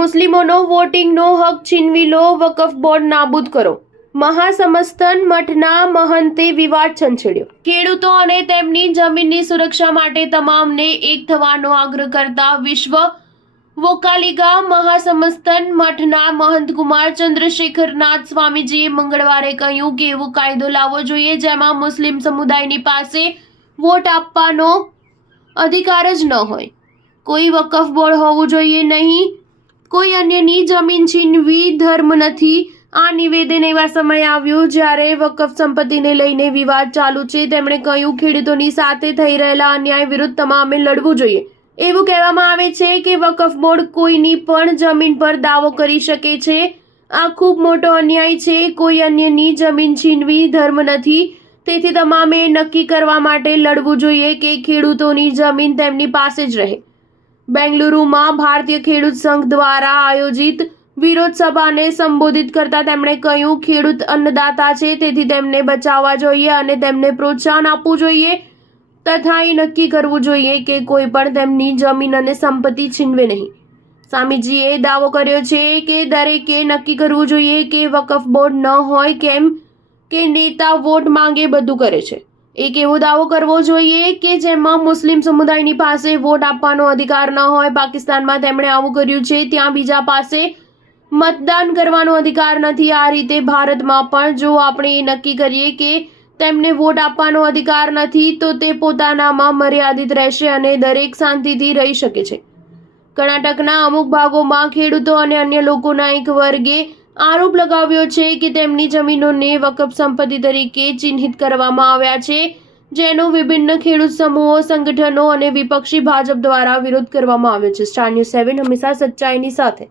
મુસ્લિમોનો વોટિંગનો હક છીનવી લો, વકફ બોર્ડ નાબૂદ કરો. મહાસમસ્તન મઠના મહંતે વિવાદ છંછેડ્યો. ખેડૂતો અને તેમની જમીનની સુરક્ષા માટે તમામને એક થવાનો આગ્રહ કરતા વિશ્વ વોકાલિગા મહાસમસ્તન મઠના મહંત કુમાર ચંદ્રશેખરનાથ સ્વામીજીએ મંગળવારે કહ્યું કે એવો કાયદો લાવવો જોઈએ જેમાં મુસ્લિમ સમુદાયની પાસે વોટ આપવાનો અધિકાર જ ન હોય. કોઈ વકફ બોર્ડ હોવું જોઈએ નહીં, કોઈ અન્યની જમીન છીનવી ધર્મ નથી. આ નિવેદન એવા સમયે આવ્યું જ્યારે વકફ સંપત્તિને લઈને વિવાદ ચાલુ છે. તેમણે કહ્યું, ખેડૂતોની સાથે થઈ રહેલા અન્યાય વિરુદ્ધ તમામે લડવું જોઈએ. એવું કહેવામાં આવે છે કે વકફ બોર્ડ કોઈની પણ જમીન પર દાવો કરી શકે છે. આ ખૂબ મોટો અન્યાય છે. કોઈ અન્યની જમીન છીનવી ધર્મ નથી. તેથી તમામે નક્કી કરવા માટે લડવું જોઈએ કે ખેડૂતોની જમીન તેમની પાસે જ રહે. બેંગલુરુમાં ભારતીય ખેડૂત સંઘ દ્વારા આયોજિત વિરોધ સભાને સંબોધિત કરતા તેમણે કહ્યું, ખેડૂત અન્નદાતા છે, તેથી તેમને બચાવવા જોઈએ અને તેમને પ્રોત્સાહન આપવું જોઈએ તથા એ નક્કી કરવું જોઈએ કે કોઈ પણ તેમની જમીન અને સંપત્તિ છીનવે નહીં. સ્વામીજીએ દાવો કર્યો છે કે દરેકે નક્કી કરવું જોઈએ કે વકફ બોર્ડ ન હોય, કેમ કે નેતા વોટ માંગે બધું કરે છે. એક એવો દાવો કરવો જોઈએ કે જેમાં મુસ્લિમ સમુદાયની પાસે વોટ આપવાનો અધિકાર ન હોય. પાકિસ્તાનમાં તેમણે આવું કર્યું છે, ત્યાં બીજા પાસે મતદાન કરવાનો અધિકાર નથી. આ રીતે ભારતમાં પણ જો આપણે એ નક્કી કરીએ કે તેમને વોટ આપવાનો અધિકાર નથી તો તે પોતાનામાં મર્યાદિત રહેશે અને દરેક શાંતિથી રહી શકે છે. કર્ણાટકના અમુક ભાગોમાં ખેડૂતો અને અન્ય લોકોના એક વર્ગે આરોપ લગાવ્યો છે કે તેમની જમીનોને વકફ સંપત્તિ તરીકે ચિહ્નિત કરવામાં આવ્યા છે, જેનો વિભિન્ન ખેડૂત સમૂહો, સંગઠનો અને વિપક્ષી ભાજપ દ્વારા વિરોધ કરવામાં આવ્યો છે. સ્ટાર ન્યૂઝ 7 હંમેશા સચ્ચાઈની સાથે.